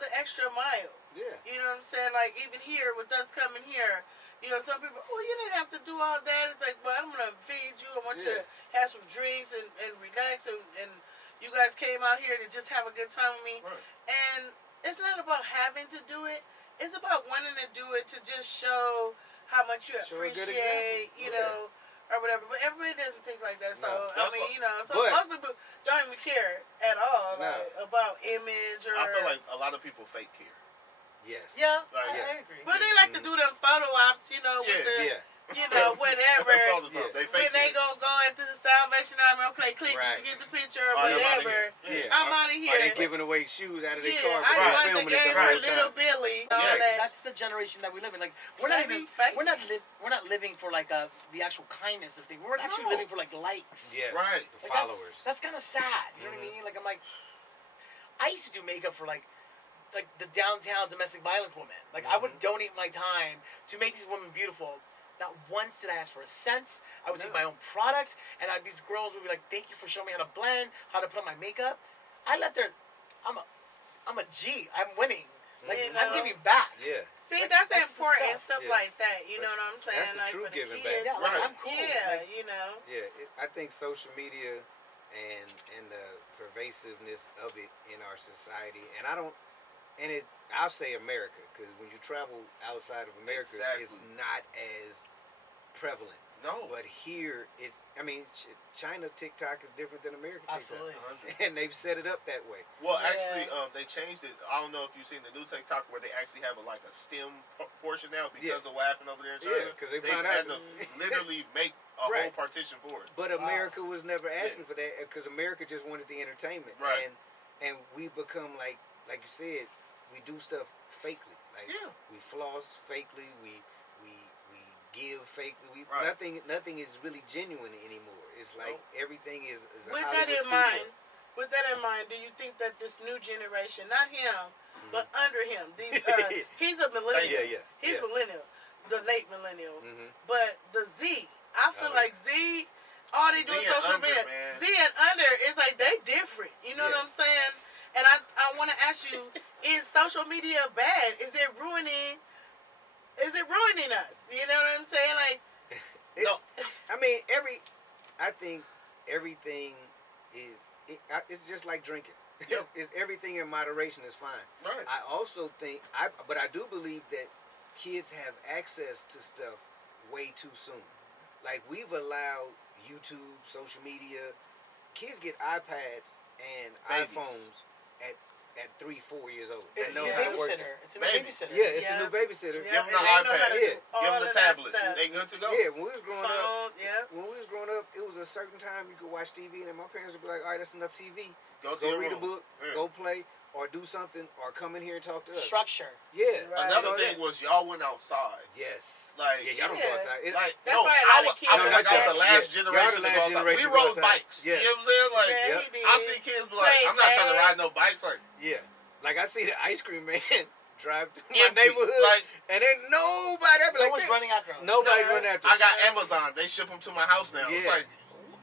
the extra mile. Yeah. You know what I'm saying? Like, even here, with us coming here, you know, some people, oh, you didn't have to do all that. It's like, well, I'm going to feed you. I want you to have some drinks and relax. And you guys came out here to just have a good time with me. Right. And it's not about having to do it. It's about wanting to do it to just show how much you appreciate, you know, or whatever. But everybody doesn't think like that. So, I mean, you know, most people don't even care at all about image or... I feel like a lot of people fake care. Yes. Yeah, I agree. But they like to do them photo ops, you know, with the... You know, whatever. That's all the time. They fake when they go into the Salvation Army, okay, click, did you get the picture or whatever? I'm out of here. Are they giving away shoes out of their car? I want the game for Little Billy. That's the generation that we live in. Like, we're not living for like the actual kindness of things. We're actually living for like likes. Yes. Right. The followers. That's kind of sad. You know what I mean? Like, I'm like, I used to do makeup for like the downtown domestic violence woman. Like, I would donate my time to make these women beautiful. Not once did I ask for a cent. I would take my own product, and these girls would be like, "Thank you for showing me how to blend, how to put on my makeup." I left there. I'm a G. I'm winning. Like, I'm giving back. Yeah. See, that's important stuff like that. You know what I'm saying? That's the like, true for the giving kids. back. Yeah, like, I'm cool. Yeah, like, you know. Yeah, I think social media and the pervasiveness of it in our society, I'll say America, because when you travel outside of America, it's not as prevalent. No. But here, China TikTok is different than American Absolutely. TikTok. And they've set it up that way. Well, actually, they changed it. I don't know if you've seen the new TikTok where they actually have a STEM portion now because of what happened over there in China. Yeah, because they found out to literally make a whole partition for it. But America was never asking for that because America just wanted the entertainment. Right. And we become like you said, we do stuff fakely. Like we floss fakely, we give fakely. Nothing is really genuine anymore. It's like everything is a With Hollywood that in studio. With that in mind, do you think that this new generation, not him, but under him, these he's a millennial. He's millennial, the late millennial. But the Z, I feel like Z, all they do is social media. Man. Z and under, it's like they different. You know what I'm saying? And I want to ask you, is social media bad? Is it ruining is it ruining us? You know what I'm saying? Like, No. I mean, I think everything it's just like drinking. Yep. It's everything in moderation is fine. Right. I also think, but I do believe that kids have access to stuff way too soon. Like, we've allowed YouTube, social media, kids get iPads and Babies. iPhones at 3-4 years old. It's They a know new how to work it. babysitter. It's a new Babies. babysitter. Yeah, it's Yeah. the new babysitter. yeah, Give 'em the and they know how iPad. to Yeah. do all Give them of the that tablet. stuff. They good to go. Yeah, when we was growing up, Phone, yeah. when we was growing up, it was a certain time you could watch TV, and then my parents would be like, "All right, that's enough TV. Go to Go your read a room. book, Yeah. go play, or do something, or come in here and talk to us." Structure. Yeah. Right. Another So thing was y'all went outside. Yes. Like, Yeah, y'all don't Yeah. go outside. Like, That's no, why a lot I of was kids I don't feel like I was the go last outside. Yeah. generation Y'all the to last go outside. generation We to go rode outside. bikes. Yes. You know what I'm saying? Like, Yeah, Yep. he did. I see kids be like, Play I'm not trying to tag. ride no bikes. Like, Yeah. Like, I see the ice cream man drive through my empty. neighborhood, Like, and then nobody, I'd be No like, one's "Man, running after them. nobody's No. running after I him." got Amazon. They ship them to my house now. It's Yeah. like,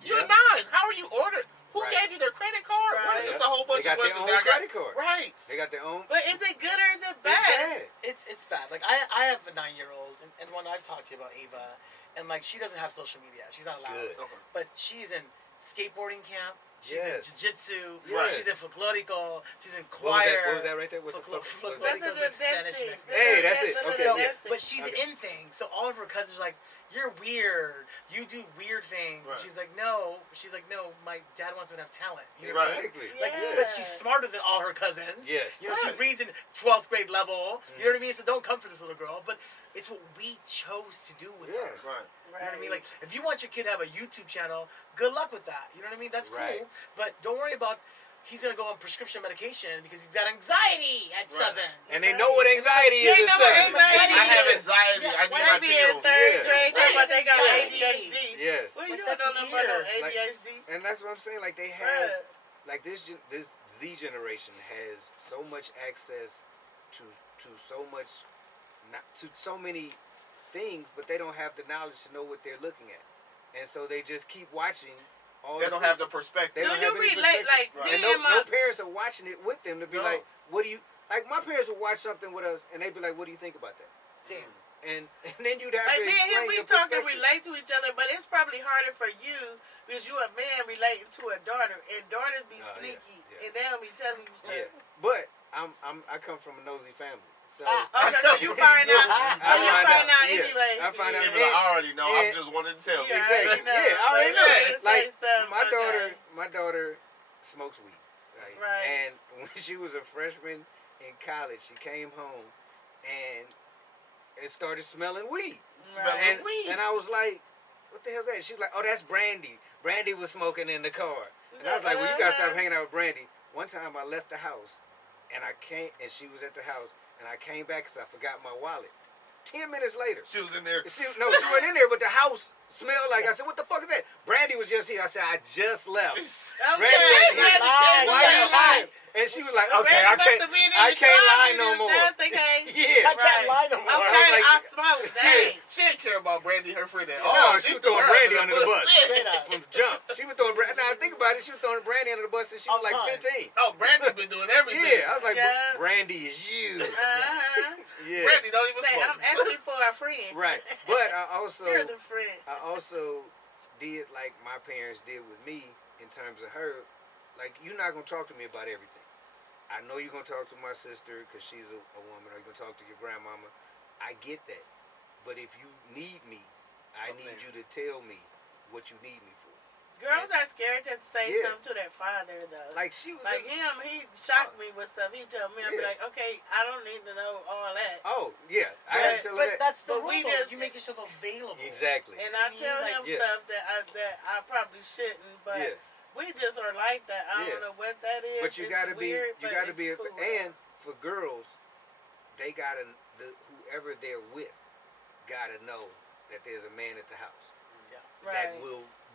you're Yeah. 9. How are you ordering? Who Right. gave you their credit card? Right. What? It's a whole They bunch got of their questions. own that I got. credit card. Right. They got their own. But is it good or is it It's bad? bad. It's bad. Like I have a 9-year-old, and when I've talked to you about Ava, and like she doesn't have social media. She's not allowed. Good. Okay. But she's in skateboarding camp. She's Yes. in jiu-jitsu. Yes. She's in folklorico. She's in What choir. was that right there? What's the Folklore- fuck? What's folklore- that? That's a Like good Spanish dancing. mix. Hey, that's it. Okay, So, yeah. but she's Okay. in things. So all of her cousins are like, "You're weird. You do weird things." Right. She's like, "No." She's like, "No. My dad wants me to have talent." You know what I'm saying? Exactly. Like, Yeah. but she's smarter than all her cousins. Yes. You know, she Right. reads in 12th grade level. You know what I mean? So don't come for this little girl. But it's what we chose to do with Yes. her. Right. You know what I mean? Like, if you want your kid to have a YouTube channel, good luck with that. You know what I mean? That's Right. cool. But don't worry about he's going to go on prescription medication because he's got anxiety at Right. 7. And they know what anxiety is. They at know what 7. anxiety I have is. anxiety. Yeah, I need When my they be in pills. third Yeah. grade, talking about they got Exactly. ADHD. Yes. Well, But you that's don't know about no weird. ADHD. And that's what I'm saying. Like, they have, like, this Z generation has so much access to so much, not to so many things, but they don't have the knowledge to know what they're looking at, and so they just keep watching. All They the don't things. have the perspective. They Do don't you have any relate, perspective. like, Right. And me and no my... parents are watching it with them to be No. like, "What do you like?" My parents would watch something with us, and they'd be like, "What do you think about that?" Same. And then you'd have Like, to me and explain him, we your talk and perspective. relate to each other, but it's probably harder for you because you a man relating to a daughter, and daughters be Oh, yeah, sneaky, yeah. and they don't be telling you stuff. Yeah, but I come from a nosy family, so Okay, so you find out. I So you find find out, out yeah. anyway. I find out. Even though I already know. I'm and- just wanting to tell. Yeah. Exactly. already know. Yeah, I already So know. you say Like, something, okay. my daughter smokes weed. Right. And when she was a freshman in college, she came home and it started smelling weed. Smelling And, weed. and I was like, "What the hell's that?" She was like, "Oh, that's Brandy. Brandy was smoking in the car." And I was like, "Well, you gotta stop hanging out with Brandy." One time I left the house and I came, and she was at the house, and I came back because I forgot my wallet. 10 minutes later. She was in there. She wasn't in there, but the house smelled like. I said, "What the fuck is that?" Brandy was just here. I said, "I just left." Okay, Brandy wasn't here. Brandy Why came you back. lying? And she was like, Brandy "Okay, I must have been in can't the closet lie no and more." just in case. Yeah. I can't lie no more. Okay, I was like- I smoked. Dang. She didn't care about Brandy, her friend at No, all. she was throwing Brandy under the bus. Straight up. From the jump. She was throwing Brandy. Now I think about it, she was throwing Brandy under the bus since she was All like time. 15. Oh, Brandy's been doing everything. Yeah, I was like, Yeah. Brandy is you. Uh-huh. Yeah. Brandy don't even Say, smoke. I'm asking for a friend. Right. But I also You're the friend. did like my parents did with me in terms of her. Like, you're not going to talk to me about everything. I know you're going to talk to my sister because she's a woman, or you're going to talk to your grandmama. I get that. But if you need me, I I'm need there. you to tell me what you need me for. Girls are scared to say Yeah. something to their father, though. Like, she was Like him, he shocked me with stuff. He told me, I'd be Yeah. like, okay, I don't need to know all that. oh, yeah. I had to tell her But that. that's the But rule. we though. just- You make yourself available. Exactly. And I You tell mean, him like- Yeah. stuff that I probably shouldn't, but Yeah. we just are like that. I Yeah. don't know what that is. But you It's gotta be, weird, you but gotta it's be, cool. and for girls, they gotta, whoever they're with, gotta know that there's a man at the house. right.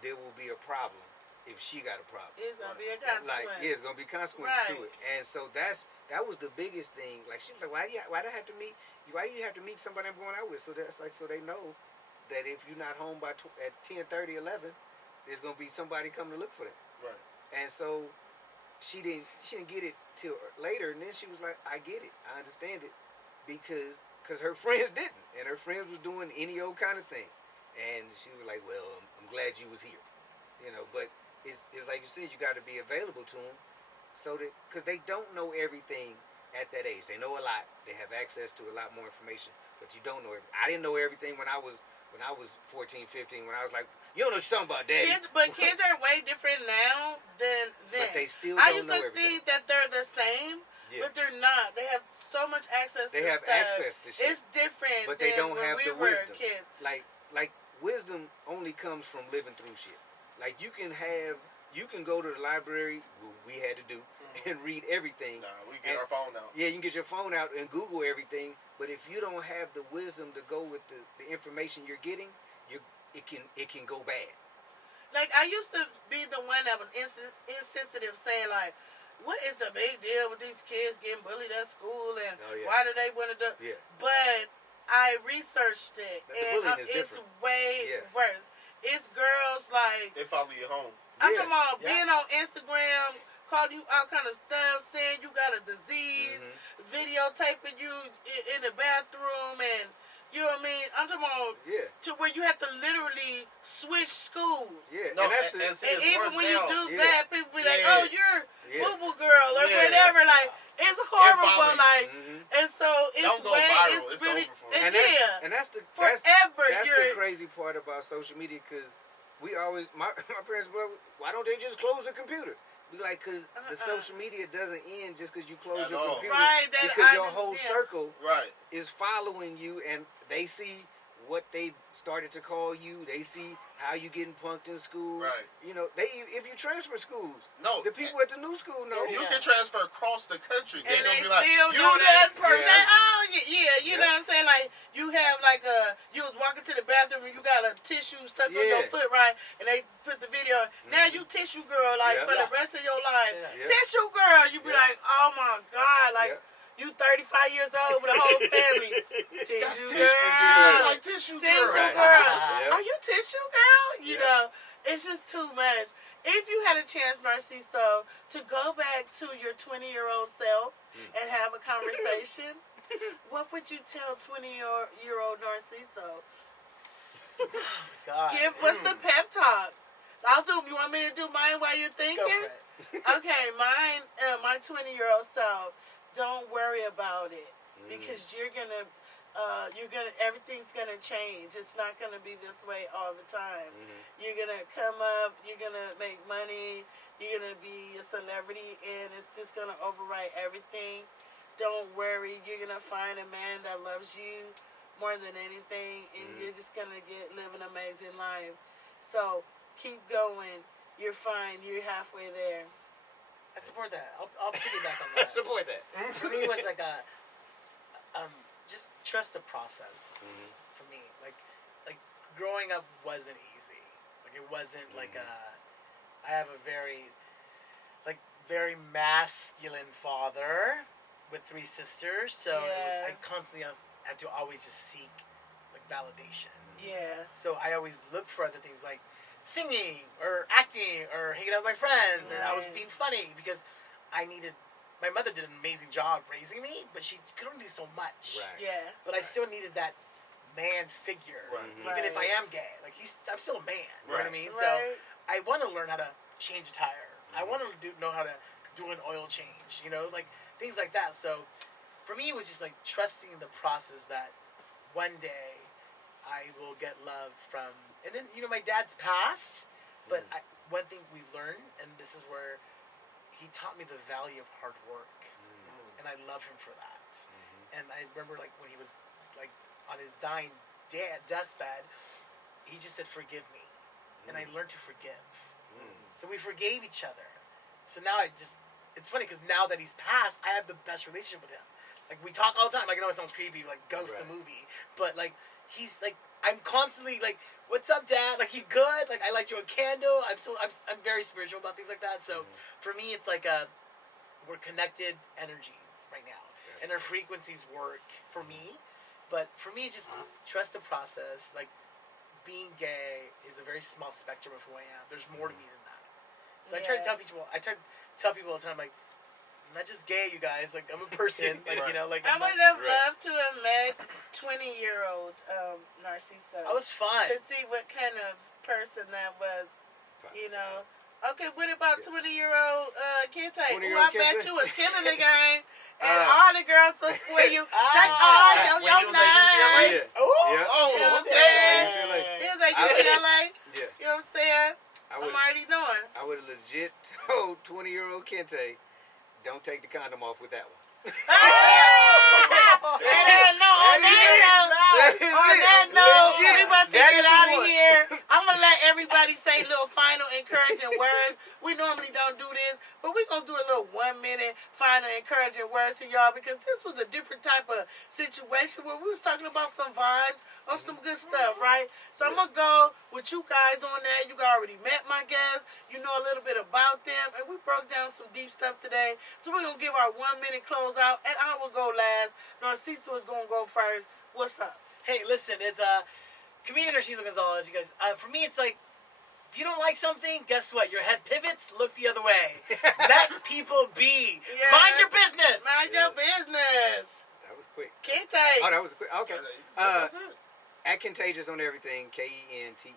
There will be a problem if she got a problem. It's gonna be a consequence. Like, yeah, it's gonna be consequences to Right. it. And so that was the biggest thing. Like, she was like, why do you have to meet somebody I'm going out with? So that's like, so they know that if you're not home by at 10:30, 11, there's gonna be somebody coming to look for them. Right. And so she didn't get it till later, and then she was like, I get it, I understand it, because because her friends didn't, and her friends was doing any old kind of thing, and she was like, "Well, I'm glad you was here," But it's like you said, you got to be available to them, so that because they don't know everything at that age. They know a lot. They have access to a lot more information, but you don't know everything. I didn't know everything when I was 14, 15. When I was like, "You don't know what you're talking about, Daddy." Kids are way different now than then. But they still I don't used know to everything. think that they're the same, but they're not. They have so much access. They to have stuff. access to shit. It's different, but than they don't when have we the were wisdom. kids. Like wisdom only comes from living through shit. Like you can go to the library, we had to do, and read everything. Nah, we get our phone out. Yeah, you can get your phone out and Google everything. But if you don't have the wisdom to go with the information you're getting, it can go bad. Like, I used to be the one that was insensitive, saying, like, what is the big deal with these kids getting bullied at school, and why do they want to do... Yeah. But I researched it, and it's way worse. It's girls, like... They follow you home. I'm talking about being on Instagram, calling you all kind of stuff, saying you got a disease, videotaping you in the bathroom, and... You know what I mean? I'm talking about to where you have to literally switch schools. Yeah, no, and even when you do that, people be like, yeah. "Oh, you're boo boo girl" or whatever. Like it's horrible. Like, and so it's don't go viral. It's really and that's the forever. That's the crazy part about social media because we always my parents were, why don't they just close the computer? Like, because the social media doesn't end just because you close your computer. Right, because your whole circle is following you, and they see what they started to call you. They see how you getting punked in school. Right. If you transfer schools, the people at the new school know. You can transfer across the country. And they be still like, know that person. You know what I'm saying? Like, you have like you was walking to the bathroom and you got a tissue stuck on your foot, right? And they put the video. Now you tissue girl, like for the rest of your life. Tissue girl, you be like, oh my God, like. You 35 years old with a whole family. Tissue girl. Like tissue girl. Are you tissue girl? You know, it's just too much. If you had a chance, Narciso, to go back to your 20-year-old self and have a conversation, what would you tell 20-year-old Narciso? God. What's the pep talk? You want me to do mine while you're thinking? Go for it. Okay, mine, my 20-year-old self. Don't worry about it because everything's gonna change. It's not gonna be this way all the time. You're gonna come up, you're gonna make money, you're gonna be a celebrity, and it's just gonna override everything. Don't worry, you're gonna find a man that loves you more than anything, and you're just gonna live an amazing life. So keep going. You're fine. You're halfway there. I support that. I'll piggyback on that. Support that. For me, it was like just trust the process. For me, like growing up wasn't easy. Like it wasn't like I have a very masculine father with 3 sisters, so I constantly had to always just seek like validation. Yeah. So I always looked for other things like singing or acting or hanging out with my friends, or I was being funny because my mother did an amazing job raising me, but she could only do so much. Right. Yeah. But I still needed that man figure, even if I am gay. Like I'm still a man. You know what I mean? So I want to learn how to change a tire. I want to know how to do an oil change. Like things like that. So for me, it was just like trusting the process that one day I will get love from. And then, my dad's passed, but one thing we've learned, and this is where he taught me the value of hard work, and I love him for that. And I remember, like, when he was, like, on his dying deathbed, he just said, forgive me, and I learned to forgive. So we forgave each other. So now it's funny, because now that he's passed, I have the best relationship with him. Like, we talk all the time. Like, I know it sounds creepy, like Ghost the movie, but, like, he's, like, I'm constantly, like, what's up, Dad? Like, you good? Like, I light you a candle. I'm very spiritual about things like that. So, for me, it's like we're connected energies right now. And our frequencies work for me. But for me, it's just trust the process. Like, being gay is a very small spectrum of who I am. There's more to me than that. So I try to tell people all the time, like, not just gay, you guys. Like, I'm a person. Like, you know, like. I would have loved to have met 20-year-old Narciso. That was fun. To see what kind of person that was, you know. Okay, what about 20-year-old Kente? Who I bet you was killing the game. And all the girls was for you. Your nine. Oh, You know what I'm saying? UCLA. He was like, UCLA. Yeah. You know what I'm saying? I'm already knowing. I would have legit told 20-year-old Kente, don't take the condom off with that one. On that note, we about to get out of here. I'm going to let everybody say little final encouraging words. We normally don't do this, but we're going to do a little 1-minute final encouraging words to y'all because this was a different type of situation where we was talking about some vibes on some good stuff, right? So I'm going to go with you guys on that. You already met my guests. You know a little bit about them, and we broke down some deep stuff today. So we're going to give our 1-minute close out, and I will go last. Narciso is going to go first. What's up? Hey, listen, it's comedian Narcizo Gonzalez. You guys, for me, it's like, if you don't like something, guess what? Your head pivots, look the other way. Let people be. Yeah. Mind your business. Mind your business. That was quick. Kente. Oh, that was quick. Okay. That's it. At Contagious on everything, KENTEGIOUS.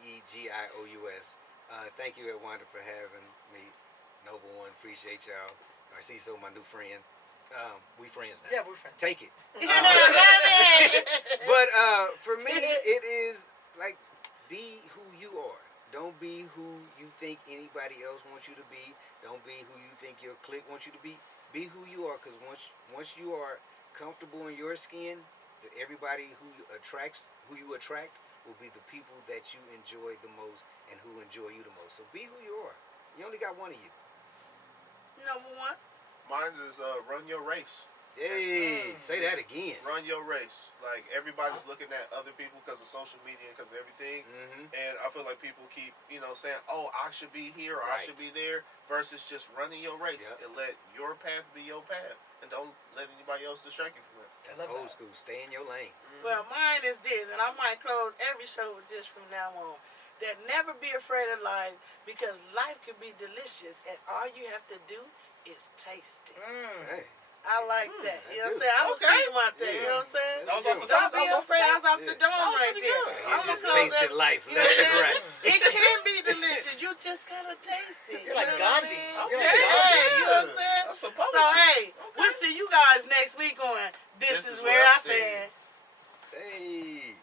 Thank you, Edwonda, for having me. Noble1ne, appreciate y'all. Narciso, my new friend. We friends now. Yeah, we're friends. Take it. Love it. But for me, it is like, be who you are. Don't be who you think anybody else wants you to be. Don't be who you think your clique wants you to be. Be who you are, because once you are comfortable in your skin, everybody who you attract will be the people that you enjoy the most and who enjoy you the most. So be who you are. You only got one of you. Number one. Mine is run your race. Hey, say that again. Run your race. Like, everybody's looking at other people because of social media and because of everything. Mm-hmm. And I feel like people keep, saying, oh, I should be here or I should be there, versus just running your race and let your path be your path. And don't let anybody else distract you from it. That's old school. Stay in your lane. Well, mine is this, and I might close every show with this from now on. That never be afraid of life, because life can be delicious, and all you have to do is taste it. Hey. I like that. You know what I'm saying? I was thinking about that. You know what I'm saying? That was off the Don't top. be afraid. I was off the dome right there. He just tasted life left and right. It can be delicious. You just gotta taste it. You're like You know what I Gandhi. mean? Okay. You know what I'm saying? That's a So, hey, we'll see you guys next week on This Is Where I Stand. Hey.